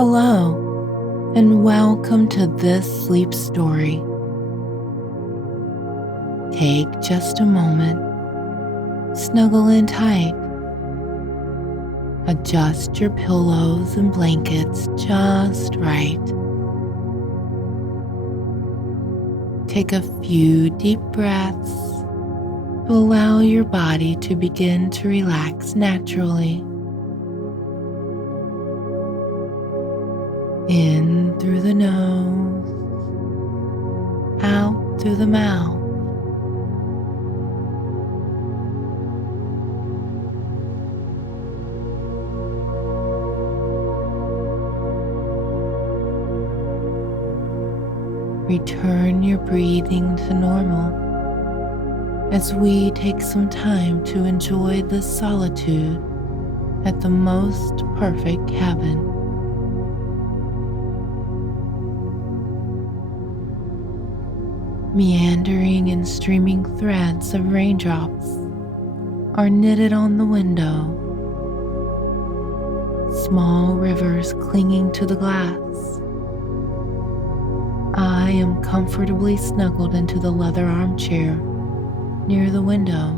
Hello, and welcome to this sleep story. Take just a moment, snuggle in tight, adjust your pillows and blankets just right. Take a few deep breaths to allow your body to begin to relax naturally. In through the nose, out through the mouth. Return your breathing to normal as we take some time to enjoy the solitude at the most perfect cabin. Meandering and streaming threads of raindrops are knitted on the window. Small rivers clinging to the glass. I am comfortably snuggled into the leather armchair near the window.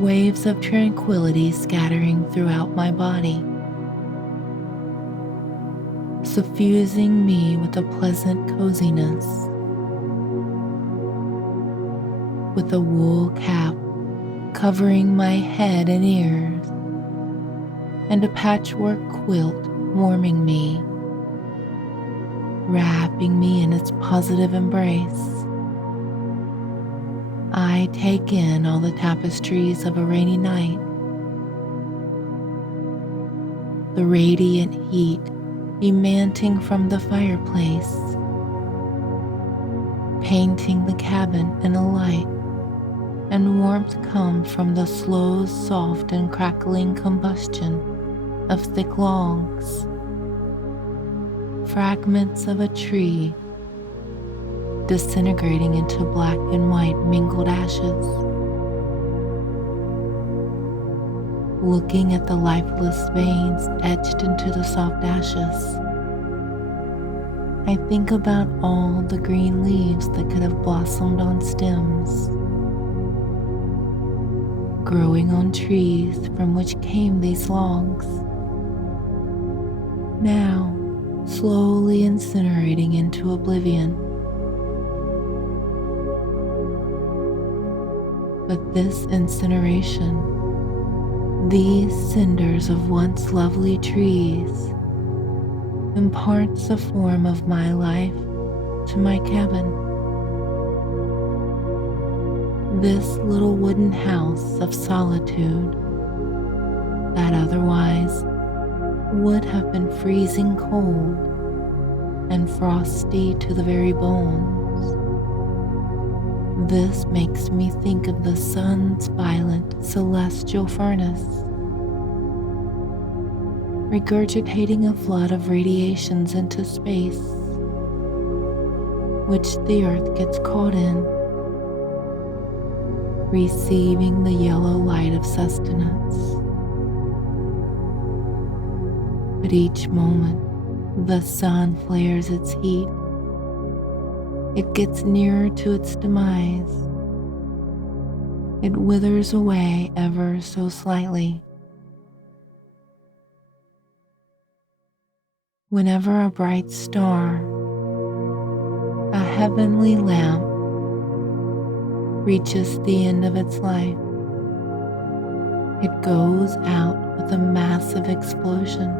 Waves of tranquility scattering throughout my body, suffusing me with a pleasant coziness. With a wool cap covering my head and ears, and a patchwork quilt warming me, wrapping me in its positive embrace. I take in all the tapestries of a rainy night, the radiant heat emanating from the fireplace, painting the cabin in a light, and warmth come from the slow, soft, and crackling combustion of thick logs. Fragments of a tree disintegrating into black and white mingled ashes. Looking at the lifeless veins etched into the soft ashes, I think about all the green leaves that could have blossomed on stems, growing on trees from which came these logs, now slowly incinerating into oblivion. But this incineration, these cinders of once lovely trees, imparts a form of my life to my cabin. This little wooden house of solitude that otherwise would have been freezing cold and frosty to the very bones. This makes me think of the sun's violent celestial furnace, regurgitating a flood of radiations into space, which the earth gets caught in, receiving the yellow light of sustenance. But each moment the sun flares its heat, it gets nearer to its demise. It withers away ever so slightly. Whenever a bright star, a heavenly lamp, reaches the end of its life, it goes out with a massive explosion.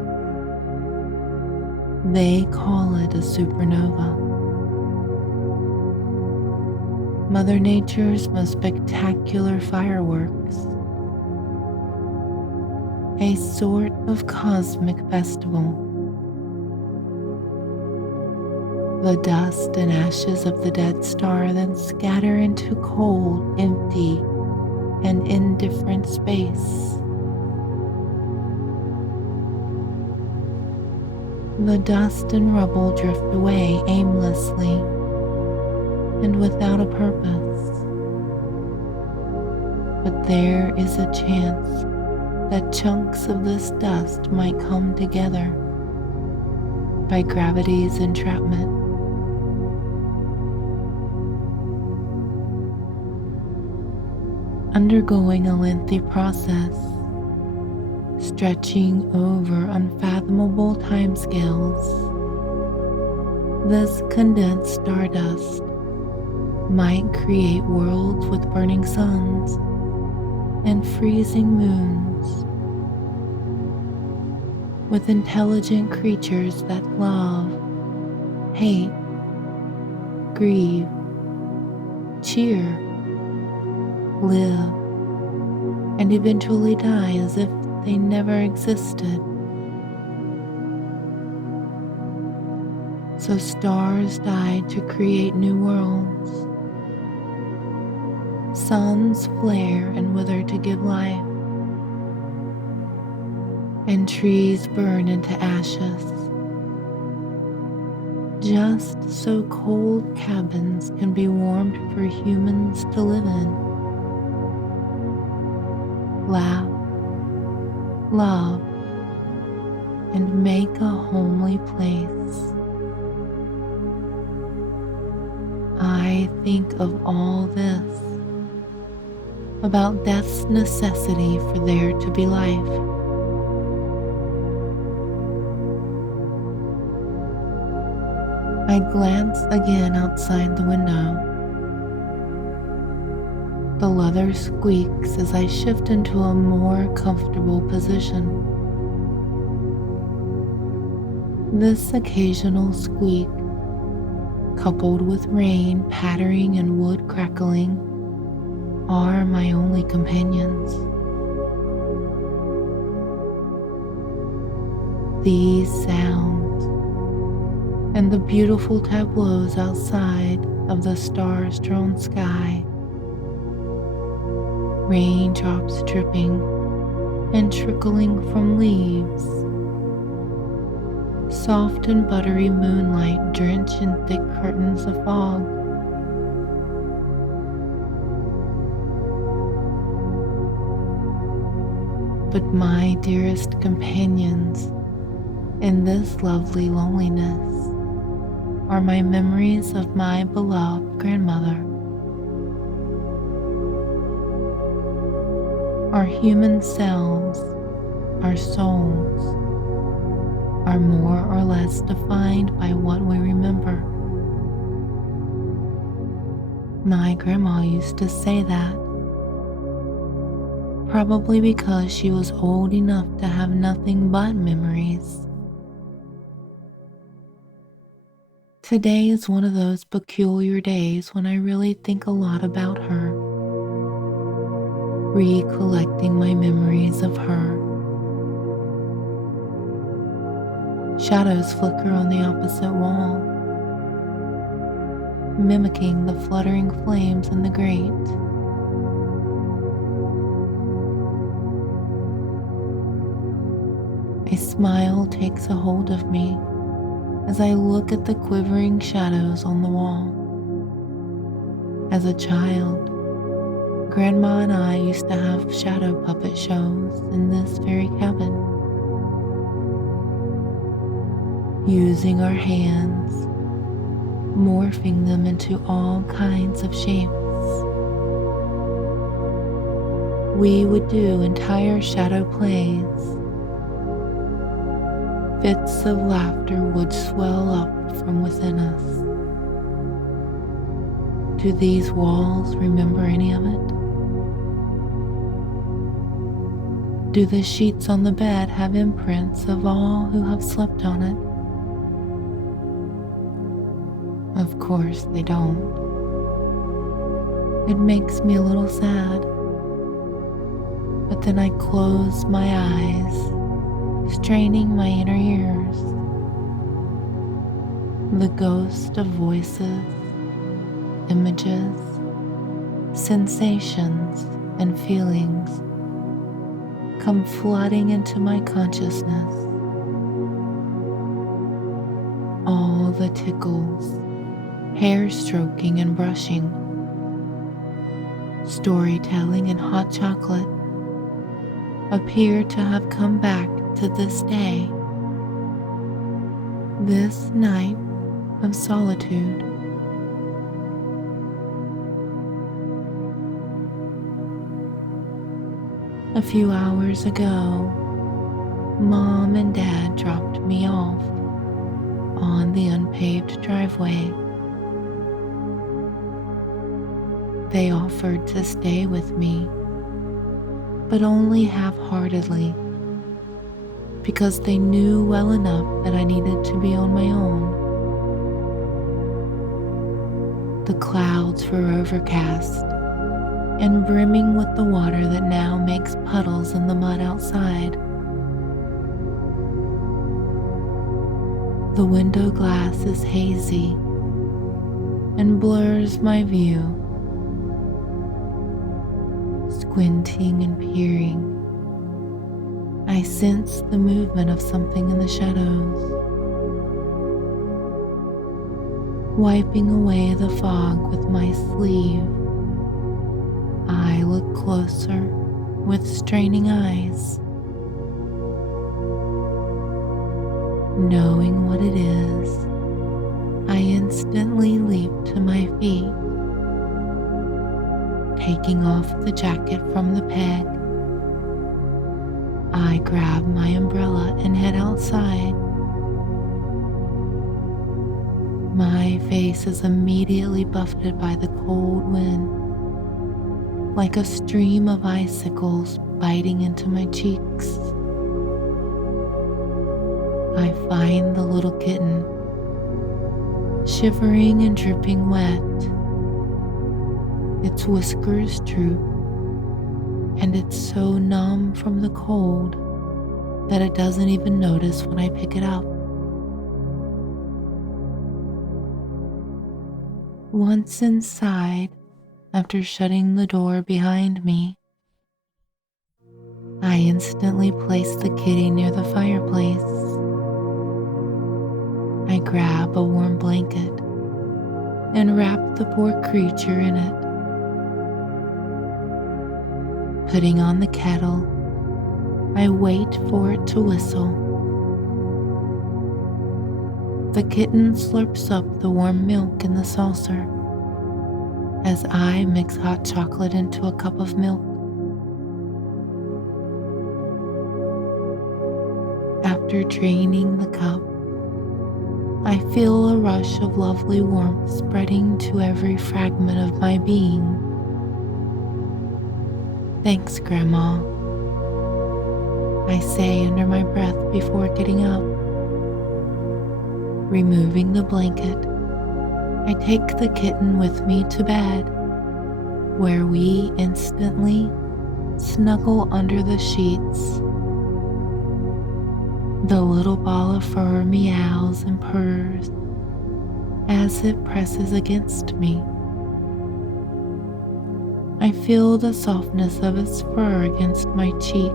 They call it a supernova. Mother Nature's most spectacular fireworks, a sort of cosmic festival. The dust and ashes of the dead star then scatter into cold, empty, and indifferent space. The dust and rubble drift away aimlessly and without a purpose. But there is a chance that chunks of this dust might come together by gravity's entrapment. Undergoing a lengthy process, stretching over unfathomable timescales, this condensed stardust might create worlds with burning suns and freezing moons, with intelligent creatures that love, hate, grieve, cheer, live, and eventually die as if they never existed. So stars died to create new worlds. Suns flare and wither to give life, and trees burn into ashes, just so cold cabins can be warmed for humans to live in. Laugh, love, and make a homely place. I think of all this, about death's necessity for there to be life. I glance again outside the window. The leather squeaks as I shift into a more comfortable position. This occasional squeak, coupled with rain pattering and wood crackling, are my only companions. These sounds and the beautiful tableaus outside of the star-strewn sky, raindrops dripping and trickling from leaves, soft and buttery moonlight drenched in thick curtains of fog. But my dearest companions in this lovely loneliness are my memories of my beloved grandmother. Our human selves, our souls, are more or less defined by what we remember. My grandma used to say that, probably because she was old enough to have nothing but memories. Today is one of those peculiar days when I really think a lot about her, recollecting my memories of her. Shadows flicker on the opposite wall, mimicking the fluttering flames in the grate. A smile takes a hold of me as I look at the quivering shadows on the wall. As a child, Grandma and I used to have shadow puppet shows in this very cabin. Using our hands, morphing them into all kinds of shapes. We would do entire shadow plays. Fits of laughter would swell up from within us. Do these walls remember any of it? Do the sheets on the bed have imprints of all who have slept on it? Of course they don't. It makes me a little sad. But then I close my eyes, straining my inner ears. The ghost of voices, images, sensations, and feelings come flooding into my consciousness. All the tickles, hair stroking and brushing, storytelling and hot chocolate, appear to have come back to this day, this night of solitude. A few hours ago, Mom and Dad dropped me off on the unpaved driveway. They offered to stay with me, but only half-heartedly, because they knew well enough that I needed to be on my own. The clouds were overcast and brimming with the water that now makes puddles in the mud outside. The window glass is hazy and blurs my view. Squinting and peering, I sense the movement of something in the shadows. Wiping away the fog with my sleeve, I look closer with straining eyes. Knowing what it is, I instantly leap to my feet. Taking off the jacket from the peg, I grab my umbrella and head outside. My face is immediately buffeted by the cold wind, like a stream of icicles biting into my cheeks. I find the little kitten, shivering and dripping wet. Its whiskers droop, and it's so numb from the cold that it doesn't even notice when I pick it up. Once inside, after shutting the door behind me, I instantly place the kitty near the fireplace. I grab a warm blanket and wrap the poor creature in it. Putting on the kettle, I wait for it to whistle. The kitten slurps up the warm milk in the saucer as I mix hot chocolate into a cup of milk. After draining the cup, I feel a rush of lovely warmth spreading to every fragment of my being. Thanks, Grandma, I say under my breath before getting up. Removing the blanket, I take the kitten with me to bed, where we instantly snuggle under the sheets. The little ball of fur meows and purrs as it presses against me. I feel the softness of its fur against my cheek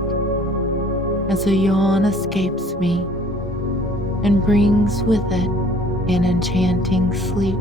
as a yawn escapes me and brings with it an enchanting sleep.